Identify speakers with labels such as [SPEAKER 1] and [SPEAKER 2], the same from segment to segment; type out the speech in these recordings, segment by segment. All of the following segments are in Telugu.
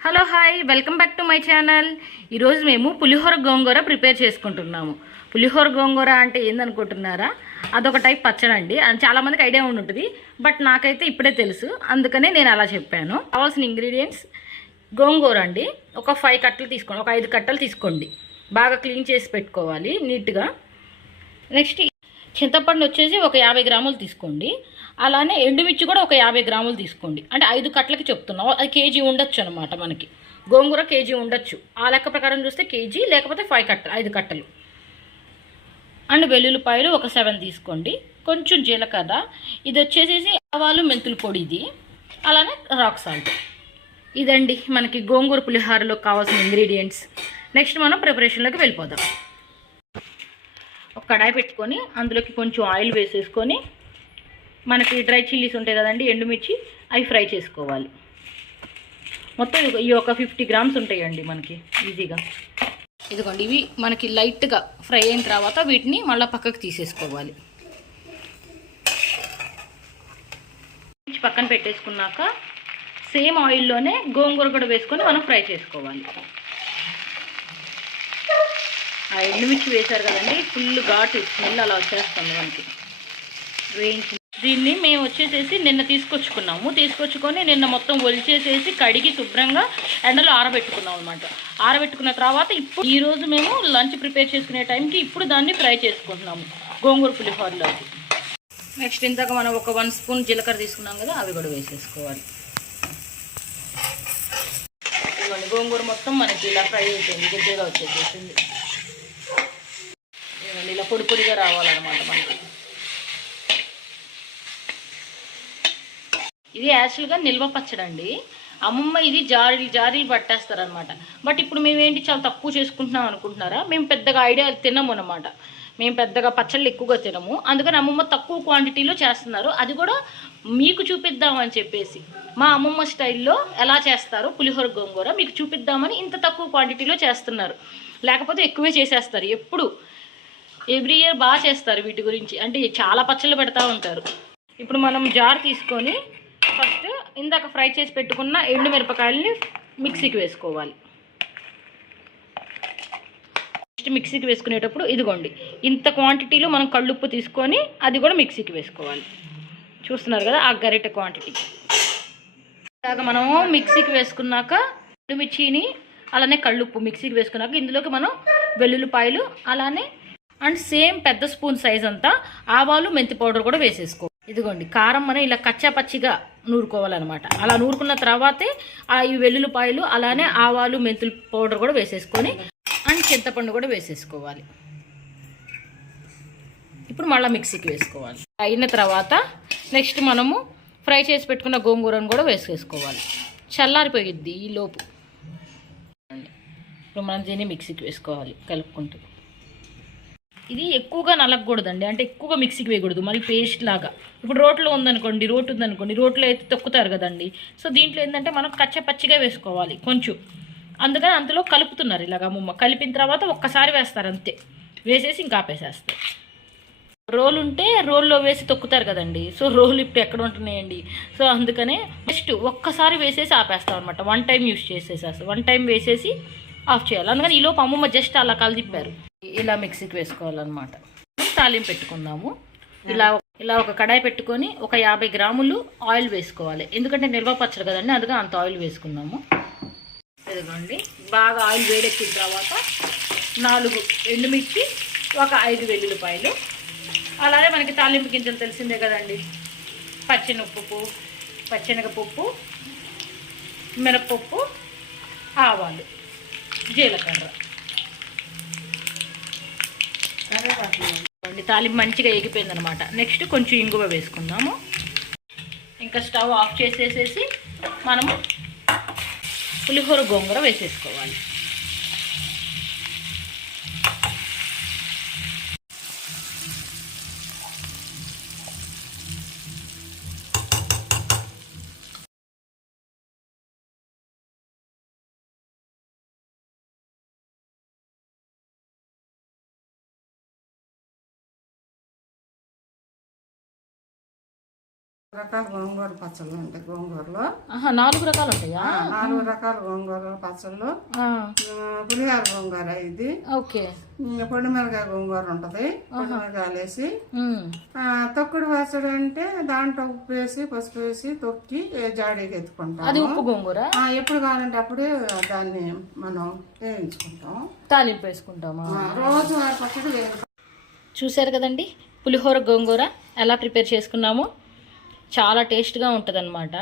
[SPEAKER 1] Hello hi. Welcome back to my channel. ఈరోజు మేము పులిహోర గోంగూర ప్రిపేర్ చేసుకుంటున్నాము. పులిహోర గోంగూర అంటే ఏందనుకుంటున్నారా? అదొక టైప్ పచ్చడి అండి అది చాలామందికి ఐడియా ఉంటుంది బట్ నాకైతే ఇప్పుడే తెలుసు. అందుకనే నేను అలా చెప్పాను. కావాల్సిన ఇంగ్రీడియంట్స్ గోంగూర అండి. ఒక ఫైవ్ కట్టలు తీసుకోండి. ఒక ఐదు కట్టలు తీసుకోండి. బాగా క్లీన్ చేసి పెట్టుకోవాలి. నీట్గా. నెక్స్ట్ చింతపండు వచ్చేసి ఒక యాభై గ్రాములు తీసుకోండి. అలానే ఎండుమిర్చి కూడా ఒక యాభై గ్రాములు తీసుకోండి. అంటే ఐదు కట్టలకి చెప్తున్నాం. అది కేజీ ఉండొచ్చు అనమాట మనకి. గోంగూర కేజీ ఉండొచ్చు. ఆ లెక్క ప్రకారం చూస్తే కేజీ లేకపోతే ఫైవ్ కట్ట ఐదు కట్టలు. అండ్ వెల్లుల్లిపాయలు ఒక సెవెన్ తీసుకోండి. కొంచెం జీలకర్ర. ఇది వచ్చేసేసి ఆవాలు మెంతుల పొడి ఇది. అలానే రాక్ సాల్ట్. ఇదండి మనకి గోంగూర పులిహోరలో కావాల్సిన ఇంగ్రీడియంట్స్. నెక్స్ట్ మనం ప్రిపరేషన్లోకి వెళ్ళిపోదాం. ఒక కడాయి పెట్టుకొని అందులోకి కొంచెం ఆయిల్ వేసేసుకొని మనకి డ్రై చిల్లీస్ ఉంటాయి కదండి ఎండుమిర్చి అవి ఫ్రై చేసుకోవాలి. మొత్తం ఈ ఒక ఫిఫ్టీ గ్రామ్స్ ఉంటాయండి మనకి ఈజీగా. ఇదిగోండి ఇవి మనకి లైట్గా ఫ్రై అయిన తర్వాత వీటిని మళ్ళీ పక్కకు తీసేసుకోవాలి. పక్కన పెట్టేసుకున్నాక సేమ్ ఆయిల్లోనే గోంగూర కూడా వేసుకొని మనం ఫ్రై చేసుకోవాలి. ఆ ఎండుమిర్చి వేశారు కదండి ఫుల్ ఘాటు స్మెల్ అలా వచ్చేస్తుంది మనకి. వేయించి దీన్ని మేము వచ్చేసేసి నిన్న తీసుకొచ్చుకున్నాము. తీసుకొచ్చుకొని నిన్న మొత్తం ఒలిచేసేసి కడిగి శుభ్రంగా ఎండలో ఆరబెట్టుకున్నాం అనమాట ఆరబెట్టుకున్న తర్వాత ఇప్పుడు ఈరోజు మేము లంచ్ ప్రిపేర్ చేసుకునే టైంకి ఇప్పుడు దాన్ని ఫ్రై చేసుకుంటున్నాము. గోంగూర పులిహోరలోకి. నెక్స్ట్ ఇంతక మనం ఒక వన్ స్పూన్ జీలకర్ర తీసుకున్నాం కదా అవి కూడా వేసేసుకోవాలి. ఇదిగోండి గోంగూర మొత్తం మనకి ఇలా ఫ్రై అయిపోయింది గుడ్డగా వచ్చేసేసింది. ఇదిగోండి ఇలా పొడి పొడిగా రావాలన్నమాట మనకి. ఇది యాక్చువల్గా నిల్వ పచ్చడండి. అమ్మమ్మ ఇది జారీలు జారీలు పట్టేస్తారనమాట బట్ ఇప్పుడు మేము ఏంటి చాలా తక్కువ చేసుకుంటున్నాం అనుకుంటున్నారా? మేము పెద్దగా ఐడియా తినము అనమాట మేము పెద్దగా పచ్చళ్ళు ఎక్కువగా తినము. అందుకని అమ్మమ్మ తక్కువ క్వాంటిటీలో చేస్తున్నారు. అది కూడా మీకు చూపిద్దామని చెప్పేసి. మా అమ్మమ్మ స్టైల్లో ఎలా చేస్తారో పులిహోర గోంగూర మీకు చూపిద్దామని ఇంత తక్కువ క్వాంటిటీలో చేస్తున్నారు. లేకపోతే ఎక్కువే చేసేస్తారు. ఎప్పుడు? ఎవ్రీ ఇయర్ బాగా చేస్తారు వీటి గురించి. అంటే చాలా పచ్చళ్ళు పెడతా ఉంటారు. ఇప్పుడు మనం జార్ తీసుకొని ఫస్ట్ ఇందాక ఫ్రై చేసి పెట్టుకున్న ఎండు మిరపకాయలని మిక్సీకి వేసుకోవాలి. ఫస్ట్ మిక్సీకి వేసుకునేటప్పుడు ఇదిగోండి ఇంత క్వాంటిటీలో మనం కళ్ళుప్పు తీసుకొని అది కూడా మిక్సీకి వేసుకోవాలి. చూస్తున్నారు కదా ఆ గరిటె క్వాంటిటీ. ఇలాగ మనం మిక్సీకి వేసుకున్నాక ఎండుమిర్చిని అలానే కళ్ళుప్పు మిక్సీకి వేసుకున్నాక ఇందులోకి మనం వెల్లుల్లిపాయలు అలానే అండ్ సేమ్ పెద్ద స్పూన్ సైజ్ అంతా ఆవాలు మెంతి పౌడర్ కూడా వేసేసుకో ఇదిగోండి కారం మనం ఇలా కచ్చా పచ్చిగా నూరుకోవాలన్నమాట. అలా నూరుకున్న తర్వాతే ఆ ఈ వెల్లుల్లిపాయలు అలానే ఆవాలు మెంతులు పౌడర్ కూడా వేసేసుకొని అండ్ చింతపండు కూడా వేసేసుకోవాలి. ఇప్పుడు మళ్ళీ మిక్సీకి వేసుకోవాలి. అయిన తర్వాత నెక్స్ట్ మనము ఫ్రై చేసి పెట్టుకున్న గోంగూరను కూడా వేసేసుకోవాలి. చల్లారిపోయిద్ది ఈ లోపు. ఇప్పుడు మనం దీన్ని మిక్సీకి వేసుకోవాలి కలుపుకుంటూ. ఇది ఎక్కువగా నలగకూడదండి. అంటే ఎక్కువగా మిక్సీకి వేయకూడదు. మరి పేస్ట్ లాగా. ఇప్పుడు రోట్లో ఉందనుకోండి రోట్ ఉందనుకోండి రోట్లో అయితే తొక్కుతారు కదండి. సో దీంట్లో ఏంటంటే మనం కచ్చపచ్చిగా వేసుకోవాలి కొంచెం. అందుకని అందులో కలుపుతున్నారు ఇలాగ అమ్మమ్మ కలిపిన తర్వాత ఒక్కసారి వేస్తారు అంతే. వేసేసి ఇంకా ఆపేసేస్తారు. రోల్ ఉంటే రోల్లో వేసి తొక్కుతారు కదండి. సో రోల్ ఇప్పుడు ఎక్కడ ఉంటున్నాయండి? సో అందుకనే జస్ట్ ఒక్కసారి వేసేసి ఆపేస్తాం అనమాట వన్ టైం యూస్ చేసేసేస్తాం వన్ టైం వేసేసి ఆఫ్ చేయాలి. అందుకని ఈలోపు అమ్మమ్మ జస్ట్ అలా కలిదిప్పారు ఇలా మిక్సీకి వేసుకోవాలన్నమాట. తాలింపు పెట్టుకుందాము. ఇలా ఇలా ఒక కడాయి పెట్టుకొని ఒక యాభై గ్రాములు ఆయిల్ వేసుకోవాలి. ఎందుకంటే నిల్వ పచ్చడి కదండి అందుగా అంత ఆయిల్ వేసుకున్నాము ఇదిగోండి బాగా ఆయిల్ వేడెక్కిన తర్వాత నాలుగు ఎండుమిర్చి ఒక ఐదు వెల్లుల్లిపాయలు. అలానే మనకి తాలింపు గింజలు తెలిసిందే కదండి. పచ్చెనగపప్పు పచ్చెనగపప్పు మినపప్పు ఆవాలు జీలకర్ర అండి తాలింపు మంచిగా ఎగిపోయింది అనమాట నెక్స్ట్ కొంచెం ఇంగువ వేసుకుందాము. ఇంకా స్టవ్ ఆఫ్ చేసేసేసి మనము పులిహోర గోంగూర వేసేసుకోవాలి.
[SPEAKER 2] రకాల గోంగూర పచ్చళ్ళు ఉంటాయి గోంగూరలో.
[SPEAKER 1] నాలుగు రకాలు ఉంటాయా?
[SPEAKER 2] నాలుగు రకాల గోంగూర పచ్చళ్ళు. పులిహార గోంగూర ఇది.
[SPEAKER 1] ఓకే.
[SPEAKER 2] ఉమ్, పొడి మిరకాయ గోంగూర ఉంటుంది. పొడి మిరకాయలు వేసి. తొక్కుడు పచ్చడి అంటే దాంట్లో ఉప్పు వేసి పసుపు వేసి తొక్కి జాడీకి ఎత్తుకుంటాం
[SPEAKER 1] అది ఉప్పు గోంగూర?
[SPEAKER 2] ఎప్పుడు కావాలంటే అప్పుడే దాన్ని మనం వేయించుకుంటాం
[SPEAKER 1] తాలింపు వేసుకుంటామా?
[SPEAKER 2] రోజు పచ్చడి
[SPEAKER 1] చూశారు కదండి? పులిహోర గోంగూర ఎలా ప్రిపేర్ చేసుకున్నామో? చాలా టేస్ట్గా ఉంటుంది అనమాట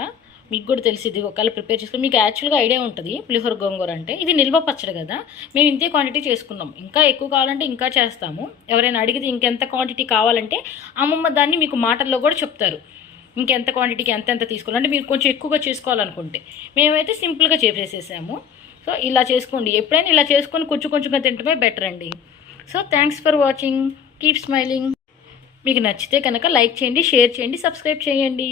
[SPEAKER 1] మీకు కూడా తెలిసి ఇది ఒకవేళ ప్రిపేర్ చేసుకుని మీకు యాక్చువల్గా ఐడియా ఉంటుంది పులిహోర గోంగూర అంటే. ఇది నిల్వ పచ్చడి కదా. మేము ఇంతే క్వాంటిటీ చేసుకున్నాం. ఇంకా ఎక్కువ కావాలంటే ఇంకా చేస్తాము. ఎవరైనా అడిగితే ఇంకెంత క్వాంటిటీ కావాలంటే అమ్మమ్మ దాన్ని మీకు మాటల్లో కూడా చెప్తారు. ఇంకెంత క్వాంటిటీకి ఎంత ఎంత తీసుకోవాలంటే మీరు కొంచెం ఎక్కువగా చేసుకోవాలనుకుంటే. మేమైతే సింపుల్గా చేసేసేసాము. సో ఇలా చేసుకోండి. ఎప్పుడైనా ఇలా చేసుకొని కొంచెం కొంచెంగా తింటమే బెటర్ అండి. So thanks for watching keep smiling మీకు నచ్చితే కనుక లైక్ చేయండి షేర్ చేయండి సబ్స్క్రైబ్ చేయండి.